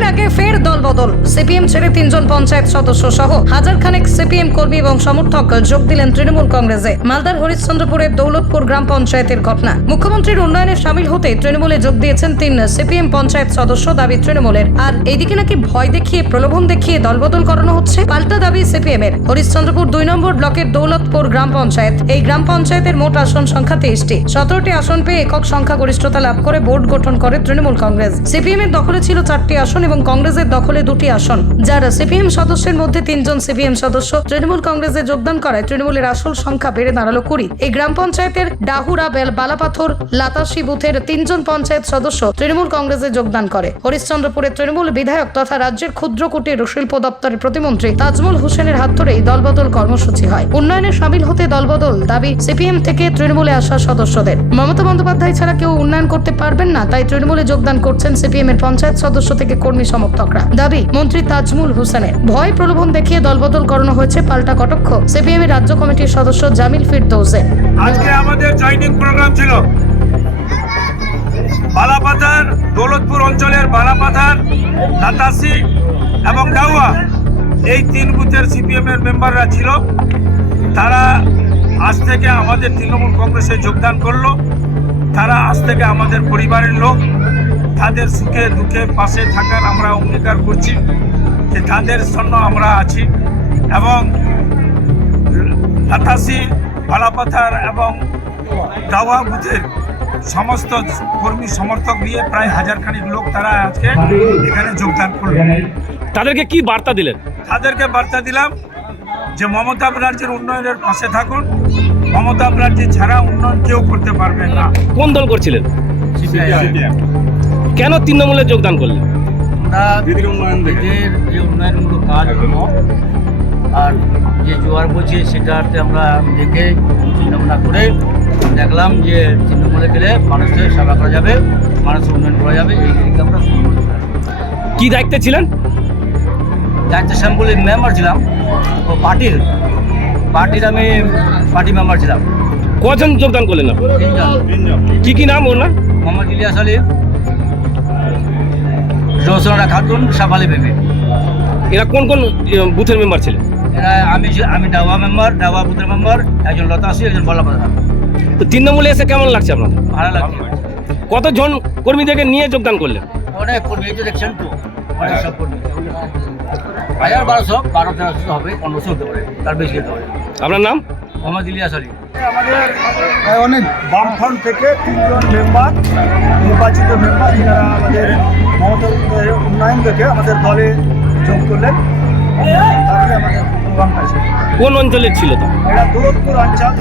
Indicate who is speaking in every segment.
Speaker 1: ভোটের আগে ফের দলবদল। সিপিএম ছেড়ে তিনজন পঞ্চায়েত সদস্য সহ হাজার খানেক সিপিএম কর্মী এবং সমর্থক যোগ দিলেন তৃণমূল কংগ্রেসে। মালদার হরিশ্চন্দ্রপুরের দৌলতপুর গ্রাম পঞ্চায়েতের ঘটনা। মুখ্যমন্ত্রীর উন্নয়নে সামিল হতে তৃণমূলে যোগ দিয়েছেন তিন সিপিএম পঞ্চায়েত সদস্য দাবি তৃণমূলের। আর এইদিকে নাকি ভয় দেখিয়ে, প্রলোভন দেখিয়ে দলবদল করানো হচ্ছে? পাল্টা দাবি সিপিএম এর হরিশ্চন্দ্রপুর দুই নম্বর ব্লকের দৌলতপুর গ্রাম পঞ্চায়েত। এই গ্রাম পঞ্চায়েতের মোট আসন সংখ্যা তেইশটি। সতেরোটি আসন পেয়ে একক সংখ্যাগরিষ্ঠতা লাভ করে বোর্ড গঠন করে তৃণমূল কংগ্রেস। সিপিএম এর দখলে ছিল চারটি আসন এবং কংগ্রেসের দখলে দুটি আসন, যার সিপিএম সদস্যের মধ্যে তিনজন সিপিএম সদস্য। তৃণমূল কংগ্রেসে যোগদান করায় তৃণমূলের আসল সংখ্যা বেড়ে দাঁড়াল কুড়ি। এই গ্রাম পঞ্চায়েতের ডাহুরা বেল বালাপাথর লাতাশি বুথের তিনজন পঞ্চায়েত সদস্য তৃণমূল কংগ্রেসে যোগদান করে। হরিশ্চন্দ্রপুরের তৃণমূল বিধায়ক তথা রাজ্যের ক্ষুদ্র কুটির শিল্প দপ্তরের প্রতিমন্ত্রী তাজমুল হোসেনের হাত ধরেই দলবদল কর্মসূচি হয়। উন্নয়নে সামিল হতে দলবদল দাবি সিপিএম থেকে তৃণমূলে আসা সদস্যদের। মমতা বন্দ্যোপাধ্যায় ছাড়া কেউ উন্নয়ন করতে পারবেন না, তাই তৃণমূলে যোগদান করছেন সিপিএম এর পঞ্চায়েত সদস্য থেকে কর্মী সমর্থকরা। দাবি, মন্ত্রী তাজমুল হোসেনের। ভয় প্রলোভন দেখিয়ে দলবদল করানো হয়েছে পাল্টা কটক্ষ। সিপিএম রাজ্য কমিটির সদস্য জামিল ফিরদৌসের
Speaker 2: আজকে আমাদের জয়নিং প্রোগ্রাম ছিল। বালাপাথার দৌলতপুর অঞ্চলের বালাপাথার লাতাসি এবং ডাউয়া, এই তিন বুথের সিপিএম এর মেম্বাররা ছিল। তারা আজ থেকে আমাদের তৃণমূল কংগ্রেসে যোগদান করল। তারা আজ থেকে আমাদের পরিবারের লোক। তাদের সুখে দুঃখে পাশে থাকার আমরা অঙ্গীকার করছি যে তাদের জন্য আমরা আছি এবং লাতাসি বালাপাথার এবং দাওয়া বুথের সমস্ত কর্মী সমর্থক নিয়ে প্রায় হাজার খানিক লোক তারা আজকে এখানে যোগদান করল।
Speaker 3: তাদেরকে কি বার্তা দিলেন?
Speaker 2: তাদেরকে বার্তা দিলাম যে মমতা ব্যানার্জির উন্নয়নের পাশে থাকুন। মমতা ব্যানার্জি ছাড়া উন্নয়ন কেউ করতে পারবে না।
Speaker 3: কোন দল করছিলেন? কেন তৃণমূলে যোগদান করলেন?
Speaker 4: এদের যে উন্নয়নমূলক কাজগুলো আর যে জোয়ার বলছে সেটাতে আমরা দেখে চিন্তা ভাবনা করে দেখলাম যে তৃণমূলে গেলে মানুষের সেবা করা যাবে মানুষের উন্নয়ন করা যাবে এই দিকে আমরা
Speaker 3: কি দায়িত্বে ছিলেন?
Speaker 4: দায়িত্ব শ্যামবুলির মেম্বার ছিলাম ও পার্টির পার্টির আমি পার্টি মেম্বার ছিলাম।
Speaker 3: কজন যোগদান করলেন আপনি?
Speaker 4: তিনজন।
Speaker 3: কি কি নাম ওর না
Speaker 4: মোহাম্মদ ইলিয়াস আলী। রোশনা খাতুন সাফালি বেবি
Speaker 3: এরা কোন কোন বুথের মেম্বার ছিলেন?
Speaker 4: এরা আমি আমি ডাওয়া মেম্বার ডাওয়া বুথের মেম্বার একজন লতাশি একজন বল্লভপ্রধান
Speaker 3: তো তৃণমূলে এসে কেমন লাগছে আপনাদের?
Speaker 4: ভালো লাগছে।
Speaker 3: কতজন কর্মীদেরকে নিয়ে যোগদান করলেন?
Speaker 4: অনেক কর্মী যে দেখছেন তো অনেক সব কর্মী। হাজার বারোশো বারো তেরোশো তো হবে পনেরোশো হতে পারে তার বেশি হতে পারে।
Speaker 3: আপনার নাম?
Speaker 4: মোহাম্মদ ইলিয়াস আলী।
Speaker 5: আমাদের অনেক বামফ্রন্ট থেকে তিনজন মেম্বার নির্বাচিত মেম্বার যারা আমাদের মমতা উন্নয়ন দেখে আমাদের দলে যোগ করলেন তারপরে আমাদের
Speaker 3: কোন অঞ্চলের ছিল তো?
Speaker 5: এটা দৌলতপুর অঞ্চল।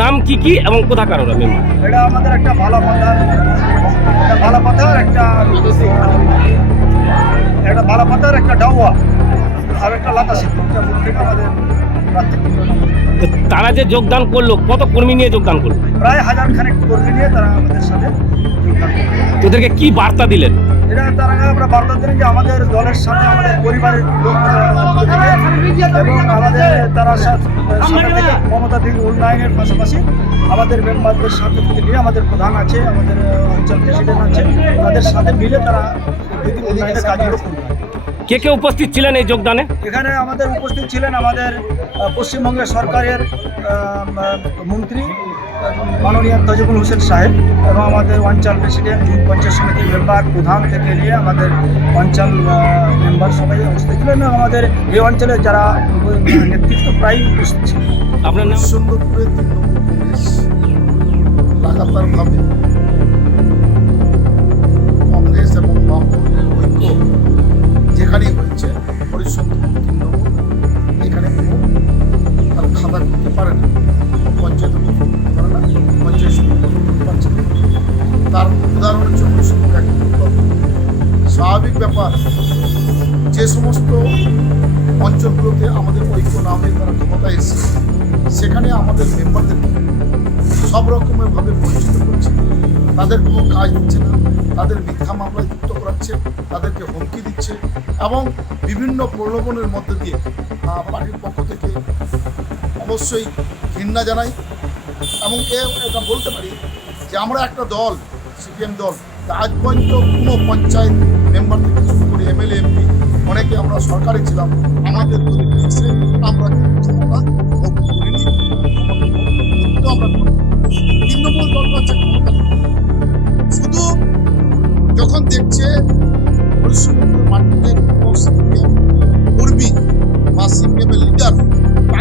Speaker 3: নাম কি কি এবং কোথাকার ওরা মেম্বার
Speaker 5: এটা আমাদের একটা ভালো পাতার একটা ভালো পাতার একটা একটা ভালো পাতার একটা ডাউয়া আর একটা লাতা থেকে আমাদের
Speaker 3: তারা যে যোগদান করল কত কর্মী নিয়ে যোগদান করল?
Speaker 5: প্রায় হাজার খানেক কর্মী নিয়ে তারা আমাদের সাথে যোগদান
Speaker 3: তোদেরকে কি বার্তা দিলেন?
Speaker 5: এটা তারা আমরা বার্তা দিলেন যে আমাদের দলের সাথে আমাদের পরিবারের লোক এবং আমাদের তারা মমতা দিদি উন্নয়নের পাশাপাশি আমাদের মেম্বারদের সাথে থেকে নিয়ে আমাদের প্রধান আছে আমাদের অঞ্চল প্রেসিডেন্ট আছে তাদের সাথে মিলে তারা দিদি উন্নয়নের কাজগুলো করবে
Speaker 3: কে কে উপস্থিত ছিলেন এই যোগদানে?
Speaker 5: এখানে আমাদের উপস্থিত ছিলেন আমাদের পশ্চিমবঙ্গের সরকারের মন্ত্রী মাননীয় তাজিবুল হোসেন সাহেব এবং আমাদের অঞ্চল প্রেসিডেন্ট জুন পঞ্চায়েত সমিতির মেম্বার প্রধান থেকে নিয়ে আমাদের অঞ্চল মেম্বার সবাই উপস্থিত ছিলেন এবং আমাদের এই অঞ্চলে যারা নেতৃত্ব প্রায় উপস্থিত ছিলেন
Speaker 3: আপনার নাম?
Speaker 6: কংগ্রেস লাগাতারভাবে তার করতে পারে পঞ্চায়েত পারে না, পঞ্চায়েত তার জন্য শুধু স্বাভাবিক ব্যাপার, যে সমস্ত অঞ্চলগুলোতে আমাদের ঐক্য না হয়ে তারা ক্ষমতায় এসেছে, সেখানে আমাদের মেম্বারদেরকে সব রকমেরভাবে বঞ্চিত করছে। তাদের কোনো কাজ দিচ্ছে না, তাদের মিথ্যা মামলায় যুক্ত করাচ্ছে, তাদেরকে হুমকি দিচ্ছে এবং বিভিন্ন প্রলোভনের মধ্যে দিয়ে পার্টির পক্ষ থেকে অবশ্যই ঘৃণা জানাই এবং এ এটা বলতে পারি যে আমরা একটা দল, সিপিএম দল আজ পর্যন্ত কোনো পঞ্চায়েত মেম্বার থেকে শুরু করে এমএলএ, এমপি, অনেকে আমরা সরকারে ছিলাম, আমাদের দলে আমরা তৃণমূল দল হচ্ছে শুধু যখন দেখছে পরিশ্রমের মাটিতে কর্মী বা সিপিএমের লিডার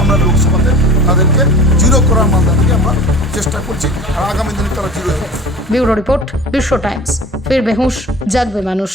Speaker 6: আমরা লোকসভাতে তাদেরকে জিরো করার মালদা আমরা চেষ্টা করছি, আর আগামী দিনে তারা জিরো হবে
Speaker 1: ব্যুরো রিপোর্ট বিশ্ব টাইমস। ফিরবে হুঁশ, জাগবে মানুষ।